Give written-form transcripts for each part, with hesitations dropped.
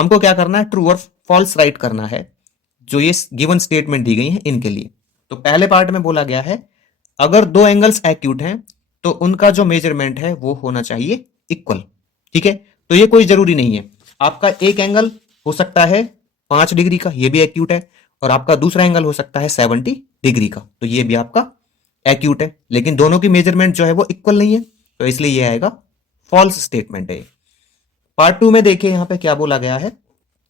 हमको क्या करना है, ट्रू और फॉल्स राइट करना है जो ये गिवन स्टेटमेंट दी गई है इनके लिए। तो पहले पार्ट में बोला गया है अगर दो एंगल्स एक्यूट हैं तो उनका जो मेजरमेंट है वो होना चाहिए इक्वल। ठीक है, तो ये कोई जरूरी नहीं है, आपका एक एंगल हो सकता है 5 डिग्री का, ये भी एक्यूट है, और आपका दूसरा एंगल हो सकता है 70 डिग्री का, तो ये भी आपका एक्यूट है, लेकिन दोनों की मेजरमेंट जो है वो इक्वल नहीं है, तो इसलिए ये आएगा फॉल्स स्टेटमेंट है। पार्ट 2 में देखिए यहां पे क्या बोला गया है,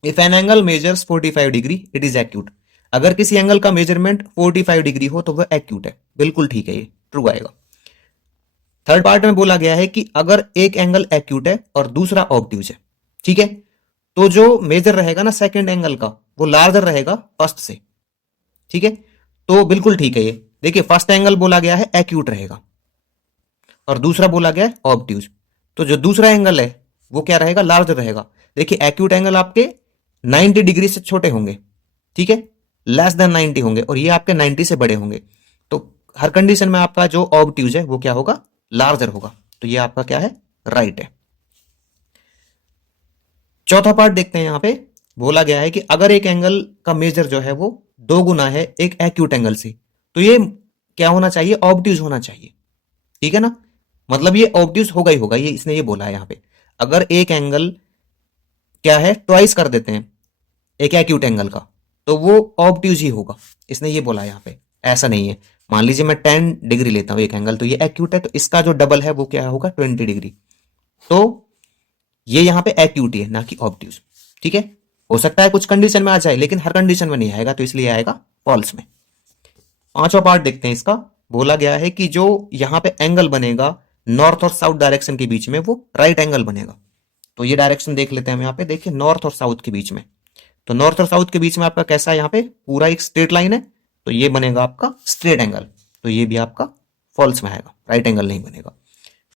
if an angle measures 45 degree it is acute. अगर किसी एंगल का मेजरमेंट 45 डिग्री हो तो वह एक्यूट है, बिल्कुल ठीक है, ये ट्रू आएगा। थर्ड पार्ट में बोला गया है कि अगर एक एंगल एक्यूट है और दूसरा ऑब्ट्यूज है, ठीक है, तो जो मेजर रहेगा ना सेकंड एंगल का वो लार्जर रहेगा फर्स्ट से। ठीक है, तो बिल्कुल ठीक है ये। देखिए फर्स्ट एंगल बोला गया है एक्यूट रहेगा और दूसरा बोला गया है ऑब्ट्यूज, तो जो दूसरा एंगल है वो क्या रहेगा, लार्जर रहेगा। देखिए एक्यूट एंगल आपके 90 डिग्री से छोटे होंगे, ठीक है, लेस देन 90 होंगे, और ये आपके 90 से बड़े होंगे, तो हर कंडीशन में आपका जो ऑब्ट्यूज है वो क्या होगा, लार्जर होगा, तो ये आपका क्या है, राइट है। चौथा पार्ट देखते हैं, यहां पे बोला गया है कि अगर एक एंगल का मेजर जो है वो 2 गुना है एक एक्यूट एंगल से, तो ये क्या होना चाहिए, ऑब्ट्यूज होना चाहिए। ठीक है ना, मतलब ये ऑब्ट्यूज होगा ही होगा, ये इसने ये बोला है यहां पे। अगर एक एंगल क्या है ट्वाइस कर देते हैं एक एक्यूट एंगल का, तो वो ऑब्ट्यूज ही होगा, इसने ये बोला है यहाँ पे। ऐसा नहीं है, मान लीजिए मैं 10 डिग्री लेता हूं एक एंगल, तो ये एक्यूट है, तो इसका जो डबल है वो क्या होगा, 20 डिग्री, तो ये यहां पे एक्यूट है ना कि ऑब्ट्यूज। ठीक है, हो सकता है कुछ कंडीशन में आ जाए लेकिन हर कंडीशन में नहीं आएगा, तो इसलिए आएगा फॉल्स में। पांचवा पार्ट देखते हैं इसका, बोला गया है कि जो यहां पे एंगल बनेगा नॉर्थ और साउथ डायरेक्शन के बीच में वो राइट एंगल बनेगा। तो ये डायरेक्शन देख लेते हैं हम यहाँ पे, देखिए नॉर्थ और साउथ के बीच में, तो नॉर्थ और साउथ के बीच में आपका कैसा है, यहाँ पे पूरा एक स्ट्रेट लाइन है, तो ये बनेगा आपका स्ट्रेट एंगल, तो ये भी आपका फॉल्स में आएगा, राइट एंगल नहीं बनेगा।